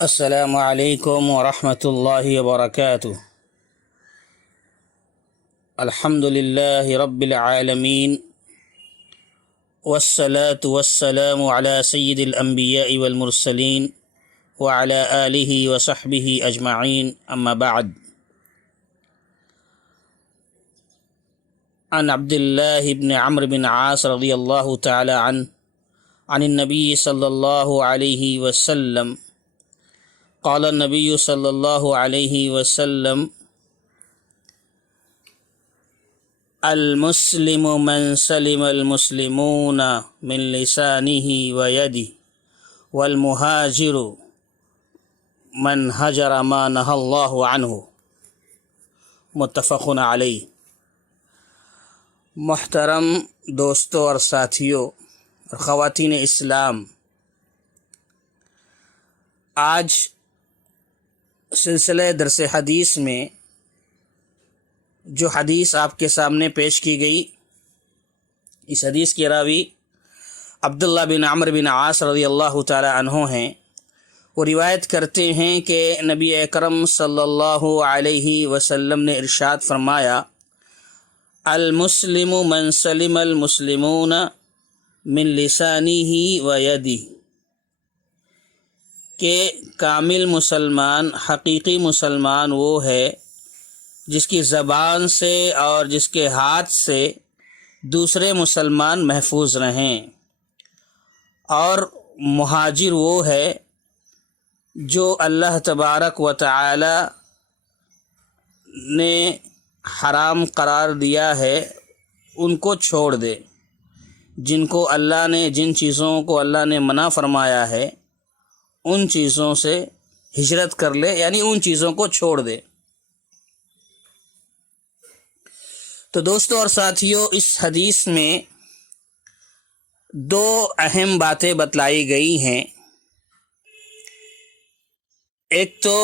السلام علیکم ورحمۃ اللہ وبرکاتہ۔ الحمد للہ رب العالمین والصلاة والسلام علی سید الانبیاء والمرسلین وعلی آلہ وصحبہ اجمعین، اما بعد۔ عن عبد اللہ بن عمرو بن عاص رضی اللہ تعالی عنہ عن النبی صلی اللہ علیہ وسلم قال النبی صلی اللہ علیہ وسلم المسلم من سلم المسلمون من لسانه ويده والمهاجر من هجر ما نهى الله عنه، متفق علیہ۔ محترم دوستوں اور ساتھیوں اور خواتین اسلام، آج سلسلہ درس حدیث میں جو حدیث آپ کے سامنے پیش کی گئی، اس حدیث کے راوی عبداللہ بن عمرو بن عاص رضی اللہ تعالی عنہ ہیں۔ وہ روایت کرتے ہیں کہ نبی اکرم صلی اللہ علیہ وسلم نے ارشاد فرمایا، المسلم من سلم المسلمون من لسانه و یدہ، کہ کامل مسلمان، حقیقی مسلمان وہ ہے جس کی زبان سے اور جس کے ہاتھ سے دوسرے مسلمان محفوظ رہیں، اور مہاجر وہ ہے جو اللہ تبارک و تعالی نے حرام قرار دیا ہے ان کو چھوڑ دے، جن چیزوں کو اللہ نے منع فرمایا ہے ان چیزوں سے ہجرت کر لے، یعنی ان چیزوں کو چھوڑ دے۔ تو دوستوں اور ساتھیوں، اس حدیث میں دو اہم باتیں بتلائی گئی ہیں۔ ایک تو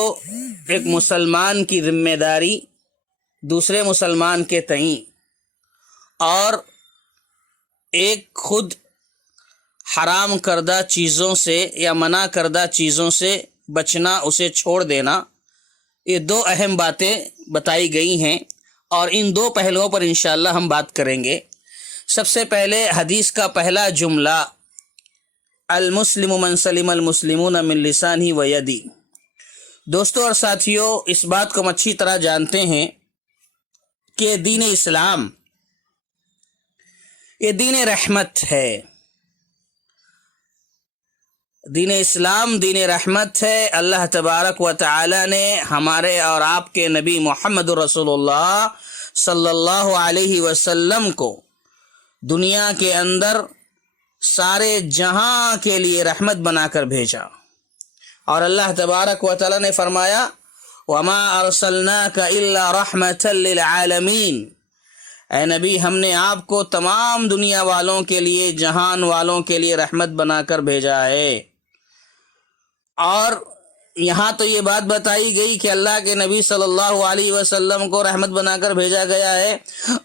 ایک مسلمان کی ذمہ داری دوسرے مسلمان کے تئیں، اور ایک خود حرام کردہ چیزوں سے یا منع کردہ چیزوں سے بچنا، اسے چھوڑ دینا۔ یہ دو اہم باتیں بتائی گئی ہیں، اور ان دو پہلوؤں پر انشاءاللہ ہم بات کریں گے۔ سب سے پہلے حدیث کا پہلا جملہ، المسلم من سلم المسلمون من لسانہ و یدہ۔ دوستوں اور ساتھیوں، اس بات کو ہم اچھی طرح جانتے ہیں کہ دین اسلام یہ دین رحمت ہے۔ دین اسلام دین رحمت ہے۔ اللہ تبارک و تعالی نے ہمارے اور آپ کے نبی محمد رسول اللہ صلی اللہ علیہ وسلم کو دنیا کے اندر سارے جہاں کے لیے رحمت بنا کر بھیجا، اور اللہ تبارک و تعالی نے فرمایا، وَمَا أَرْسَلْنَاكَ إِلَّا رَحْمَةً لِلْعَالَمِينَ، اے نبی ہم نے آپ کو تمام دنیا والوں کے لیے، جہان والوں کے لیے رحمت بنا کر بھیجا ہے۔ اور یہاں تو یہ بات بتائی گئی کہ اللہ کے نبی صلی اللہ علیہ وسلم کو رحمت بنا کر بھیجا گیا ہے،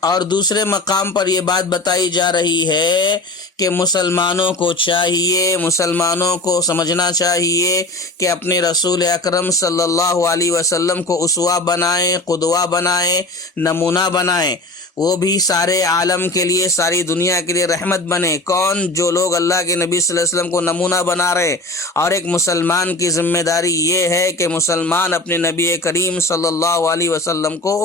اور دوسرے مقام پر یہ بات بتائی جا رہی ہے کہ مسلمانوں کو چاہیے، مسلمانوں کو سمجھنا چاہیے کہ اپنے رسول اکرم صلی اللہ علیہ وسلم کو اسوہ بنائیں، قدوہ بنائیں، نمونہ بنائیں۔ وہ بھی سارے عالم کے لیے، ساری دنیا کے لیے رحمت بنے۔ کون؟ جو لوگ اللہ کے نبی صلی اللہ علیہ وسلم کو نمونہ بنا رہے۔ اور ایک مسلمان کی ذمہ داری یہ ہے کہ مسلمان اپنے نبی کریم صلی اللہ علیہ وسلم کو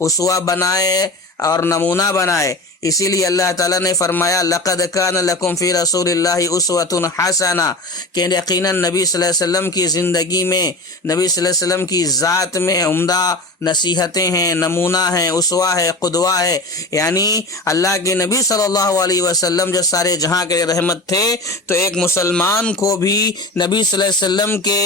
اسوہ بنائے اور نمونہ بنائے۔ اسی لیے اللہ تعالیٰ نے فرمایا، لَقَدْ كَانَ لَكُمْ فِي رَسُولِ اللَّهِ أُسْوَةٌ حَسَنَةٌ، کہ یقیناً نبی صلی اللہ علیہ وسلم کی زندگی میں، نبی صلی اللہ علیہ وسلم کی ذات میں عمدہ نصیحتیں ہیں، نمونہ ہیں، اسوہ ہے، قدوہ ہے۔ یعنی اللہ کے نبی صلی اللہ علیہ وسلم جو سارے جہاں کے رحمت تھے، تو ایک مسلمان کو بھی نبی صلی اللہ علیہ وسلم کے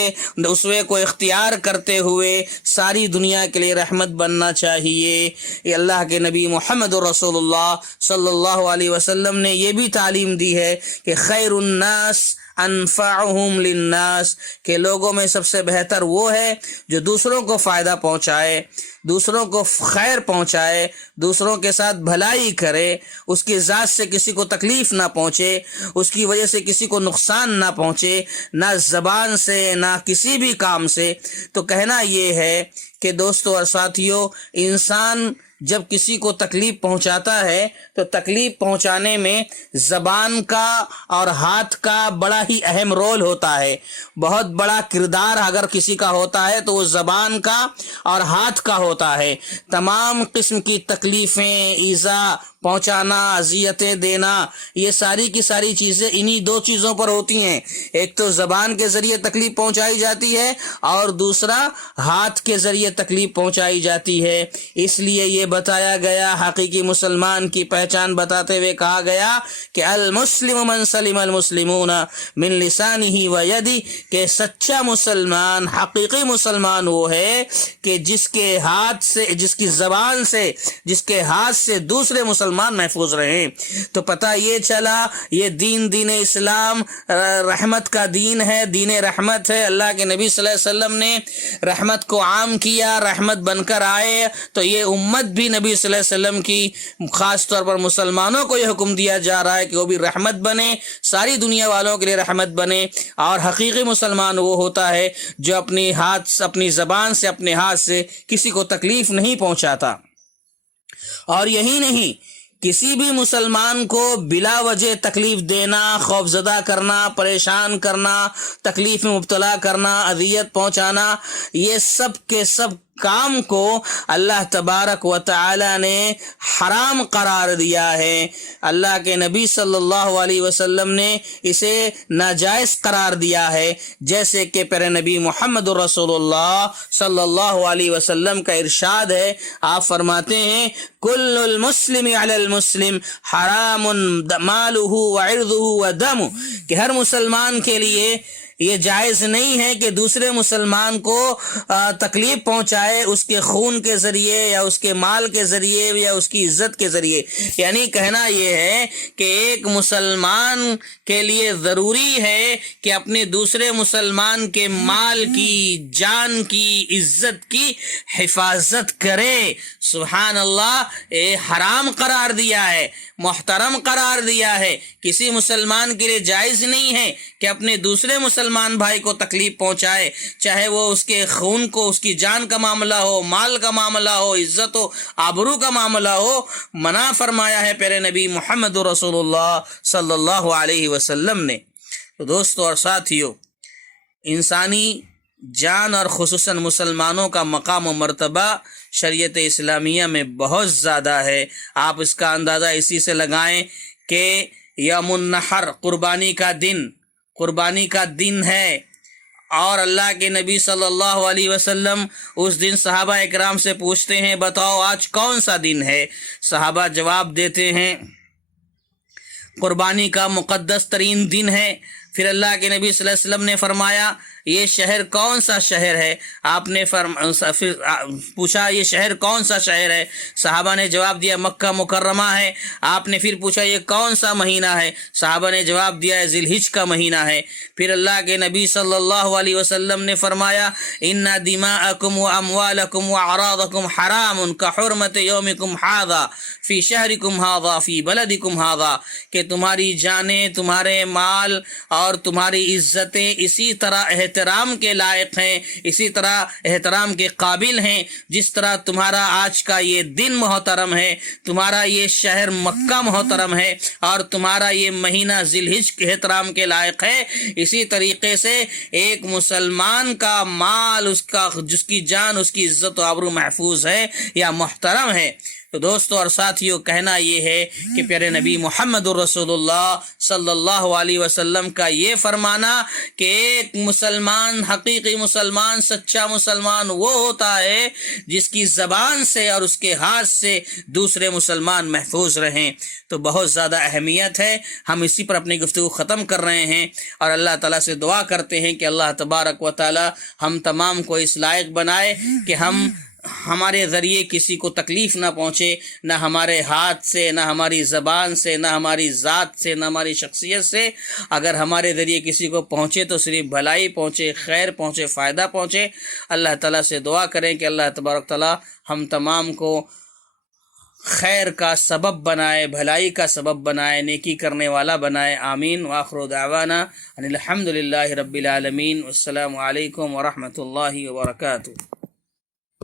اسوے کو اختیار کرتے ہوئے ساری دنیا کے لیے رحمت بننا چاہیے۔ یہ اللہ کے نبی محمد رسول اللہ صلی اللہ علیہ وسلم نے یہ بھی تعلیم دی ہے کہ خیر الناس انفعهم للناس، کہ لوگوں میں سب سے بہتر وہ ہے جو دوسروں کو فائدہ پہنچائے، دوسروں کو خیر پہنچائے، دوسروں کے ساتھ بھلائی کرے، اس کی ذات سے کسی کو تکلیف نہ پہنچے، اس کی وجہ سے کسی کو نقصان نہ پہنچے، نہ زبان سے نہ کسی بھی کام سے۔ تو کہنا یہ ہے کہ دوستو اور ساتھیو، انسان جب کسی کو تکلیف پہنچاتا ہے تو تکلیف پہنچانے میں زبان کا اور ہاتھ کا بڑا ہی اہم رول ہوتا ہے، بہت بڑا کردار اگر کسی کا ہوتا ہے تو وہ زبان کا اور ہاتھ کا ہوتا ہے۔ تمام قسم کی تکلیفیں، ایذا پہنچانا، اذیتیں دینا، یہ ساری کی ساری چیزیں انہی دو چیزوں پر ہوتی ہیں، ایک تو زبان کے ذریعے تکلیف پہنچائی جاتی ہے اور دوسرا ہاتھ کے ذریعے تکلیف پہنچائی جاتی ہے۔ اس لیے یہ بتایا گیا، حقیقی مسلمان کی پہچان بتاتے ہوئے کہا گیا کہ المسلم من سلم المسلمون من لسانہ و یدہ، کہ سچا مسلمان، حقیقی مسلمان وہ ہے کہ جس کے ہاتھ سے، جس کی زبان سے، جس کے ہاتھ سے دوسرے مسلمان محفوظ رہیں۔ تو پتہ یہ چلا یہ دین اسلام رحمت کا دین ہے، دین رحمت ہے۔ اللہ کے نبی صلی اللہ علیہ وسلم نے رحمت کو عام کیا، رحمت بن کر آئے، تو یہ امت بھی نبی صلی اللہ علیہ وسلم کی، خاص طور پر مسلمانوں کو یہ حکم دیا جا رہا ہے کہ وہ بھی رحمت بنے، ساری دنیا والوں کے لیے رحمت بنے۔ اور حقیقی مسلمان وہ ہوتا ہے جو اپنی زبان سے، اپنے ہاتھ سے کسی کو تکلیف نہیں پہنچاتا۔ اور یہی نہیں، کسی بھی مسلمان کو بلا وجہ تکلیف دینا، خوفزدہ کرنا، پریشان کرنا، تکلیف میں مبتلا کرنا، اذیت پہنچانا، یہ سب کے سب کام کو اللہ تبارک و تعالی نے حرام قرار دیا ہے۔ اللہ کے نبی صلی اللہ علیہ وسلم نے اسے ناجائز قرار دیا ہے، جیسے کہ پیارے نبی محمد رسول اللہ صلی اللہ علیہ وسلم کا ارشاد ہے، آپ فرماتے ہیں کل المسلم علی المسلم حرام مالہ وعرضہ ودمہ، کہ ہر مسلمان کے لیے یہ جائز نہیں ہے کہ دوسرے مسلمان کو تکلیف پہنچائے اس کے خون کے ذریعے یا اس کے مال کے ذریعے یا اس کی عزت کے ذریعے۔ یعنی کہنا یہ ہے کہ ایک مسلمان کے لیے ضروری ہے کہ اپنے دوسرے مسلمان کے مال کی، جان کی، عزت کی حفاظت کرے۔ سبحان اللہ، حرام قرار دیا ہے، محترم قرار دیا ہے۔ کسی مسلمان کے لیے جائز نہیں ہے کہ اپنے دوسرے مسلمان بھائی کو تکلیف پہنچائے، چاہے وہ اس کے خون کو، اس کی جان کا معاملہ ہو، مال کا معاملہ ہو، عزت و آبرو کا معاملہ ہو۔ منع فرمایا ہے پیارے نبی محمد رسول اللہ صلی اللہ علیہ وسلم نے۔ تو دوستو اور ساتھیو، انسانی جان اور خصوصاً مسلمانوں کا مقام و مرتبہ شریعت اسلامیہ میں بہت زیادہ ہے۔ آپ اس کا اندازہ اسی سے لگائیں کہ یوم النحر، قربانی کا دن ہے، اور اللہ کے نبی صلی اللہ علیہ وسلم اس دن صحابہ اکرام سے پوچھتے ہیں بتاؤ آج کون سا دن ہے؟ صحابہ جواب دیتے ہیں قربانی کا مقدس ترین دن ہے۔ پھر اللہ کے نبی صلی اللہ علیہ وسلم نے فرمایا یہ شہر کون سا شہر ہے؟ آپ نے پوچھا یہ شہر کون سا شہر ہے؟ صحابہ نے جواب دیا مکہ مکرمہ ہے۔ آپ نے پھر پوچھا یہ کون سا مہینہ ہے؟ صحابہ نے جواب دیا ذی الحجہ کا مہینہ ہے۔ پھر اللہ کے نبی صلی اللہ علیہ وسلم نے فرمایا ان دماءکم و اموالکم و اعراضکم حرام کحرمت یومکم ھذا فی شہرکم ھذا فی بلدکم ھذا، کہ تمہاری جانیں، تمہارے مال اور تمہاری عزتیں اسی طرح احترام کے لائق ہیں، اسی طرح احترام کے قابل ہیں جس طرح تمہارا آج کا یہ دن محترم ہے، تمہارا یہ شہر مکہ محترم ہے، اور تمہارا یہ مہینہ ذی الحجہ کے احترام کے لائق ہے۔ اسی طریقے سے ایک مسلمان کا مال، جس کی جان، اس کی عزت و آبرو محفوظ ہے یا محترم ہے۔ تو دوستو اور ساتھیو، کہنا یہ ہے کہ پیارے نبی محمد رسول اللہ صلی اللہ علیہ وسلم کا یہ فرمانا کہ ایک مسلمان، حقیقی مسلمان، سچا مسلمان وہ ہوتا ہے جس کی زبان سے اور اس کے ہاتھ سے دوسرے مسلمان محفوظ رہیں۔ تو بہت زیادہ اہمیت ہے۔ ہم اسی پر اپنی گفتگو ختم کر رہے ہیں اور اللہ تعالیٰ سے دعا کرتے ہیں کہ اللہ تبارک و تعالیٰ ہم تمام کو اس لائق بنائے کہ ہم ہمارے ذریعے کسی کو تکلیف نہ پہنچے، نہ ہمارے ہاتھ سے، نہ ہماری زبان سے، نہ ہماری ذات سے، نہ ہماری شخصیت سے۔ اگر ہمارے ذریعے کسی کو پہنچے تو صرف بھلائی پہنچے، خیر پہنچے، فائدہ پہنچے۔ اللہ تعالیٰ سے دعا کریں کہ اللہ تبارک تعالیٰ ہم تمام کو خیر کا سبب بنائے، بھلائی کا سبب بنائے، نیکی کرنے والا بنائے۔ آمین۔ وآخر دعوانا ان الحمد للہ رب العالمین۔ السلام علیکم ورحمۃ اللہ وبرکاتہ۔